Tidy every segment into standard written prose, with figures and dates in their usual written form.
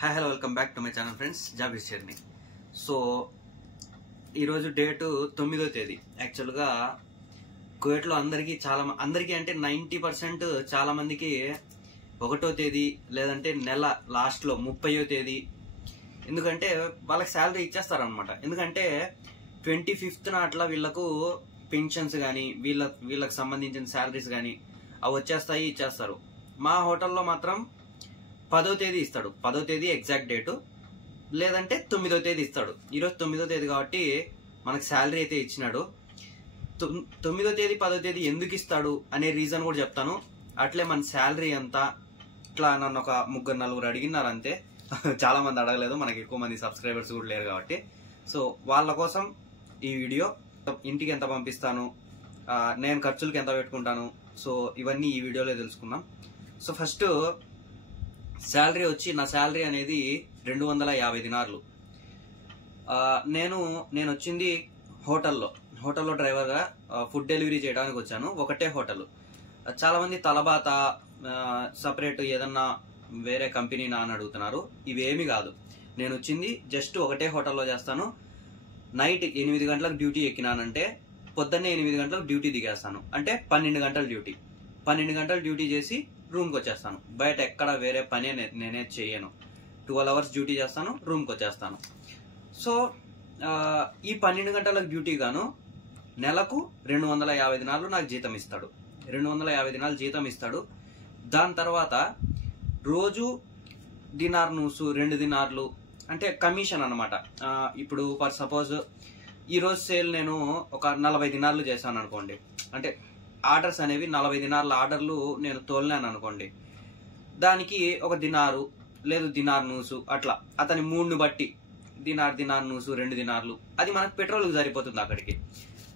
Hi hello welcome back to my channel friends job journey. So ఈరోజు date 9వ తేదీ. యాక్చువల్గా కువైట్లో అందరికీ అంటే 90% చాలా మందికి 1వ తేదీ లేదంటే నెల లాస్ట్లో 30వ తేదీ. ఎందుకంటే వాళ్ళకి శాలరీ ఇచ్చేస్తారనమాట. ఎందుకంటే 25th అట్లా వీళ్ళకు పెన్షన్స్ కానీ వీళ్ళకి సంబంధించిన శాలరీస్ కానీ అవి ఇచ్చేస్తారు. మా హోటల్లో మాత్రం 10వ తేదీ ఇస్తాడు. 10వ తేదీ ఎగ్జాక్ట్ డేటు, లేదంటే 9వ తేదీ ఇస్తాడు. ఈరోజు 9వ తేదీ కాబట్టి మనకు శాలరీ అయితే ఇచ్చినాడు. 9వ తేదీ 10వ తేదీ ఎందుకు ఇస్తాడు అనే రీజన్ కూడా చెప్తాను. అట్లే మన శాలరీ ఎంత ఇట్లా నన్ను ఒక 3-4 అడిగినారు అంతే. చాలా మంది అడగలేదు, మనకి ఎక్కువ మంది సబ్స్క్రైబర్స్ కూడా లేరు కాబట్టి. సో వాళ్ళ కోసం ఈ వీడియో. ఇంటికి ఎంత పంపిస్తాను, నేను ఖర్చులకి ఎంత పెట్టుకుంటాను, సో ఇవన్నీ ఈ వీడియోలో తెలుసుకుందాం. సో ఫస్ట్ శాలరీ వచ్చి, నా శాలరీ అనేది 250 దినార్లు. నేను వచ్చింది హోటల్లో డ్రైవర్గా ఫుడ్ డెలివరీ చేయడానికి వచ్చాను. ఒకటే హోటల్. చాలా మంది తలబాత సపరేట్ ఏదన్నా వేరే కంపెనీనా అని అడుగుతున్నారు. ఇవేమి కాదు. నేను వచ్చింది జస్ట్ ఒకటే హోటల్లో చేస్తాను. నైట్ 8 గంటలకు డ్యూటీ ఎక్కినానంటే పొద్దున్నే 8 గంటలకు డ్యూటీ దిగేస్తాను. అంటే 12 గంటల డ్యూటీ. 12 గంటలు డ్యూటీ చేసి రూమ్కి వచ్చేస్తాను. బయట ఎక్కడ వేరే పని నేనే చేయను. 12 అవర్స్ డ్యూటీ చేస్తాను, రూమ్కి వచ్చేస్తాను. సో ఈ 12 గంటలకు డ్యూటీ గాను నెలకు 250 దినాలు నాకు జీతం ఇస్తాడు. 250 దినాలు జీతం ఇస్తాడు. దాని తర్వాత రోజు దినార్ నూసు 2 దినార్లు అంటే కమిషన్ అనమాట. ఇప్పుడు ఫర్ సపోజ్ ఈరోజు సేల్ నేను ఒక 40 దినార్లు చేశాను అనుకోండి. అంటే ఆర్డర్స్ అనేవి 40 దినార్ల ఆర్డర్లు నేను తోలినాను అనుకోండి. దానికి ఒక దినారు లేదు దినార్ నూసు అట్లా అతని మూడ్ని బట్టి దినార్ నూసు 2 దినార్లు. అది మనకు పెట్రోల్కి సరిపోతుంది అక్కడికి.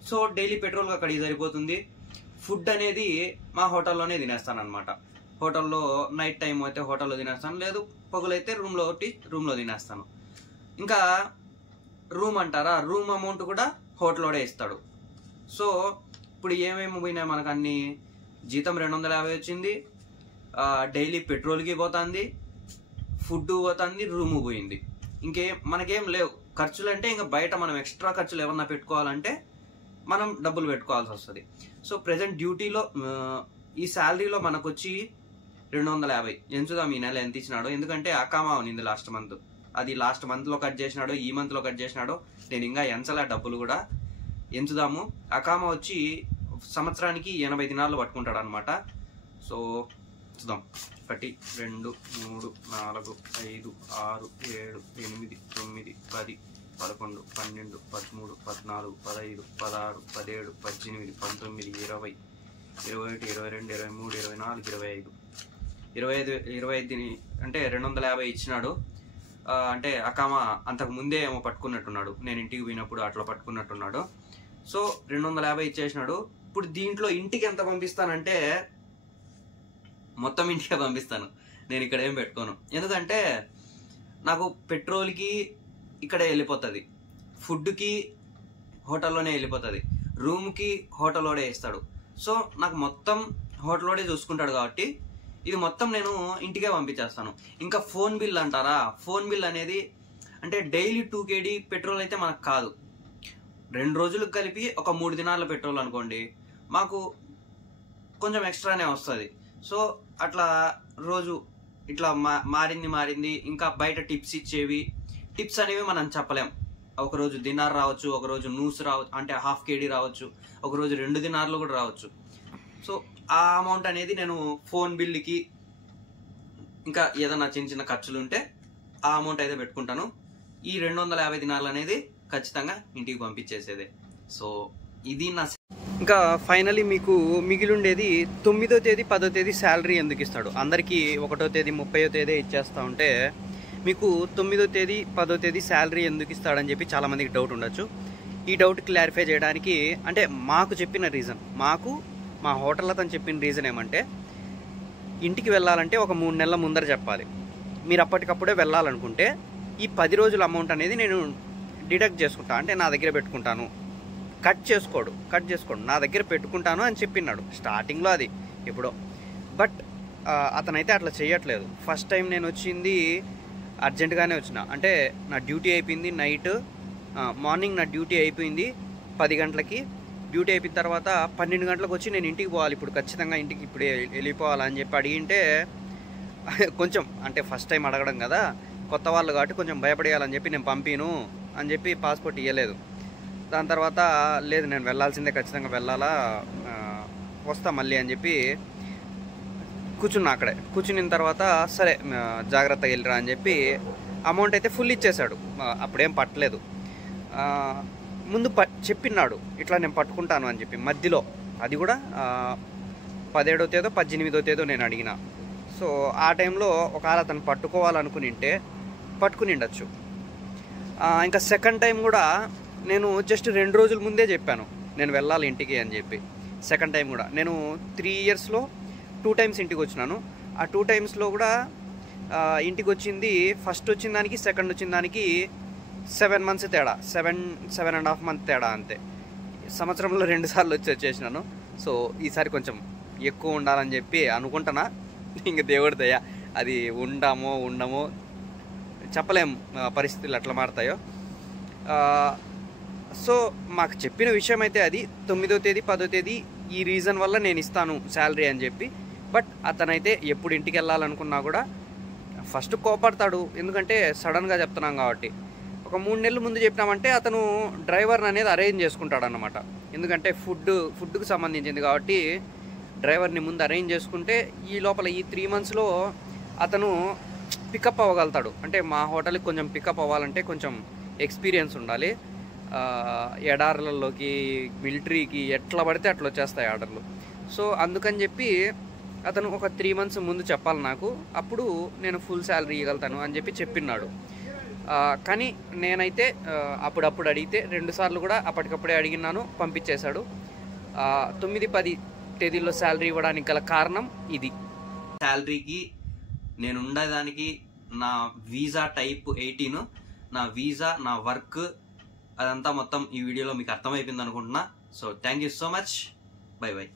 సో డైలీ పెట్రోల్కి అక్కడికి సరిపోతుంది. ఫుడ్ అనేది మా హోటల్లోనే తినేస్తాను అనమాట. హోటల్లో నైట్ టైం అయితే హోటల్లో తినేస్తాను, లేదు పొగలైతే రూమ్లో తినేస్తాను. ఇంకా రూమ్ అంటారా, రూమ్ అమౌంట్ కూడా హోటల్లోనే ఇస్తాడు. సో ఇప్పుడు ఏమేమి పోయినాయి మనకు అన్ని, జీతం 250 వచ్చింది, డైలీ పెట్రోల్కి పోతుంది, ఫుడ్ పోతుంది, రూము పోయింది. మనకేం లేవు ఖర్చులు. అంటే ఇంకా బయట మనం ఎక్స్ట్రా ఖర్చులు ఏమన్నా పెట్టుకోవాలంటే మనం డబ్బులు పెట్టుకోవాల్సి వస్తుంది. సో ప్రెసెంట్ డ్యూటీలో ఈ శాలరీలో మనకు వచ్చి 250. ఎంచుదాం ఈ నెల ఎంత ఇచ్చినాడో. ఎందుకంటే అకామా ఉంది లాస్ట్ మంత్. అది లాస్ట్ మంత్లో కట్ చేసినాడో ఈ మంత్లో కట్ చేసినాడో నేను ఇంకా ఎంచలే డబ్బులు కూడా. ఎంచుదాము. అకామా వచ్చి సంవత్సరానికి 80 దినాలు పట్టుకుంటాడు అనమాట. సో చూద్దాం. 1 2 3 4 5 6 7 8 9 10 11 12 13 14 15 16 17 18 19 20 21 22 23 24 25 అంటే 250 ఇచ్చినాడు. అంటే అకామా అంతకు ముందే ఏమో పట్టుకున్నట్టున్నాడు. నేను ఇంటికి పోయినప్పుడు అట్లా పట్టుకున్నట్టున్నాడు. సో 250 ఇచ్చేసినాడు. ఇప్పుడు దీంట్లో ఇంటికి ఎంత పంపిస్తానంటే మొత్తం ఇంటికే పంపిస్తాను. నేను ఇక్కడ ఏం పెట్టుకోను. ఎందుకంటే నాకు పెట్రోల్కి ఇక్కడే వెళ్ళిపోతుంది, ఫుడ్కి హోటల్లోనే వెళ్ళిపోతుంది, రూమ్కి హోటల్లోనే ఇస్తాడు. సో నాకు మొత్తం హోటల్లోనే చూసుకుంటాడు కాబట్టి ఇది మొత్తం నేను ఇంటికే పంపించేస్తాను. ఇంకా ఫోన్ బిల్ అంటారా, ఫోన్ బిల్ అనేది అంటే డైలీ 2 kg పెట్రోల్ అయితే మనకు కాదు. 2 రోజులకు కలిపి ఒక 3 దినాల పెట్రోల్ అనుకోండి, మాకు కొంచెం ఎక్స్ట్రానే వస్తుంది. సో అట్లా రోజు ఇట్లా మారింది. ఇంకా బయట టిప్స్ ఇచ్చేవి, టిప్స్ అనేవి మనం చెప్పలేం. ఒకరోజు దినార్ రావచ్చు, ఒకరోజు నూస్ రావచ్చు, అంటే 1/2 kg రావచ్చు, ఒకరోజు 2 దినార్లు కూడా రావచ్చు. సో ఆ అమౌంట్ అనేది నేను ఫోన్ బిల్లుకి ఇంకా ఏదైనా చిన్న ఖర్చులు ఉంటే ఆ అమౌంట్ అయితే పెట్టుకుంటాను. ఈ 250 దినార్లు అనేది ఖచ్చితంగా ఇంటికి పంపించేసేదే. సో ఇది నా. ఇంకా ఫైనలీ మీకు మిగిలిండేది 9వ తేదీ 10వ తేదీ శాలరీ ఎందుకు ఇస్తాడు. అందరికీ 1వ తేదీ 30వ తేదీ ఇచ్చేస్తా ఉంటే మీకు 9వ తేదీ 10వ తేదీ శాలరీ ఎందుకు ఇస్తాడని చెప్పి చాలామందికి డౌట్ ఉండొచ్చు. ఈ డౌట్ క్లారిఫై చేయడానికి అంటే మాకు చెప్పిన రీజన్, మా హోటల్ అతను చెప్పిన రీజన్ ఏమంటే, ఇంటికి వెళ్ళాలంటే ఒక 3 నెలల ముందర చెప్పాలి. మీరు అప్పటికప్పుడే వెళ్ళాలనుకుంటే ఈ 10 రోజుల అమౌంట్ అనేది నేను డిడక్ట్ చేసుకుంటా, అంటే నా దగ్గర పెట్టుకుంటాను. కట్ చేసుకోడు, నా దగ్గర పెట్టుకుంటాను అని చెప్పినాడు స్టార్టింగ్లో. అది ఎప్పుడో. బట్ అతనైతే అట్లా చేయట్లేదు. ఫస్ట్ టైం నేను వచ్చింది అర్జెంటుగానే వచ్చిన. అంటే నా డ్యూటీ అయిపోయింది నైట్, మార్నింగ్ నా డ్యూటీ అయిపోయింది 10 గంటలకి. డ్యూటీ అయిపోయిన తర్వాత 12 గంటలకు వచ్చి నేను ఇంటికి పోవాలి, ఇప్పుడు ఖచ్చితంగా ఇంటికి ఇప్పుడే వెళ్ళిపోవాలని చెప్పి అడిగింటే కొంచెం అంటే ఫస్ట్ టైం అడగడం కదా, కొత్త వాళ్ళు కాబట్టి కొంచెం భయపడేయాలని చెప్పి నేను పంపిను అని చెప్పి పాస్పోర్ట్ ఇవ్వలేదు. దాని తర్వాత లేదు నేను వెళ్ళాల్సిందే, ఖచ్చితంగా వెళ్ళాలా, వస్తా మళ్ళీ అని చెప్పి కూర్చున్నా. అక్కడే కూర్చున్న తర్వాత సరే జాగ్రత్తగా వెళ్ళిరా అని చెప్పి అమౌంట్ అయితే ఫుల్ ఇచ్చేశాడు. అప్పుడేం పట్టలేదు, ముందు చెప్పినాడు ఇట్లా నేను పట్టుకుంటాను అని చెప్పి. మధ్యలో అది కూడా 17వ తేదో 18వ తేదో నేను అడిగిన. సో ఆ టైంలో ఒకవేళ అతను పట్టుకుని ఉండొచ్చు. ఇంకా సెకండ్ టైం కూడా నేను జస్ట్ 2 రోజుల ముందే చెప్పాను నేను వెళ్ళాలి ఇంటికి అని చెప్పి. సెకండ్ టైం కూడా నేను 3 ఇయర్స్లో 2 టైమ్స్ ఇంటికి వచ్చినాను. ఆ 2 టైమ్స్లో కూడా ఇంటికి వచ్చింది, ఫస్ట్ వచ్చిన దానికి సెకండ్ వచ్చిన దానికి 7 మంత్స్ తేడా, 7.5 మంత్ తేడా అంతే. సంవత్సరంలో 2 సార్లు వచ్చేసినాను. సో ఈసారి కొంచెం ఎక్కువ ఉండాలని చెప్పి అనుకుంటున్నా. ఇంక దేవుడి దయ, అది ఉండమో చెప్పలేం, పరిస్థితులు ఎట్లా మారుతాయో. సో మాకు చెప్పిన విషయం అయితే అది 9వ తేదీ 10వ తేదీ ఈ రీజన్ వల్ల నేను ఇస్తాను శాలరీ అని చెప్పి. బట్ అతనైతే ఎప్పుడు ఇంటికి వెళ్ళాలనుకున్నా కూడా ఫస్ట్ కోపడతాడు, ఎందుకంటే సడన్గా చెప్తున్నాం కాబట్టి. ఒక 3 నెలల ముందు చెప్పినామంటే అతను డ్రైవర్ని అనేది అరేంజ్ చేసుకుంటాడు అన్నమాట. ఎందుకంటే ఫుడ్కి సంబంధించింది కాబట్టి డ్రైవర్ని ముందు అరేంజ్ చేసుకుంటే ఈ లోపల ఈ 3 మంత్స్లో అతను పికప్ అవ్వగలుగుతాడు. అంటే మా హోటల్కి కొంచెం పికప్ అవ్వాలంటే కొంచెం ఎక్స్పీరియన్స్ ఉండాలి. ఎడార్లలోకి, మిలిటరీకి ఎట్లా పడితే అట్లా వచ్చేస్తాయి ఆర్డర్లు. సో అందుకని చెప్పి అతను ఒక 3 మంత్స్ ముందు చెప్పాలి నాకు, అప్పుడు నేను ఫుల్ శాలరీ ఇవ్వగలుగుతాను అని చెప్పి చెప్పినాడు. కానీ నేనైతే అప్పుడప్పుడు అడిగితే 2 సార్లు కూడా అప్పటికప్పుడే అడిగినాను, పంపించేశాడు. 9, 10 తేదీల్లో శాలరీ ఇవ్వడానికి గల కారణం ఇది. శాలరీకి నేను ఉండేదానికి నా వీసా టైప్ 18, నా వీసా, నా వర్క్, అదంతా మొత్తం ఈ వీడియోలో మీకు అర్థమైపోయింది అనుకుంటున్నా. So thank you so much, by by.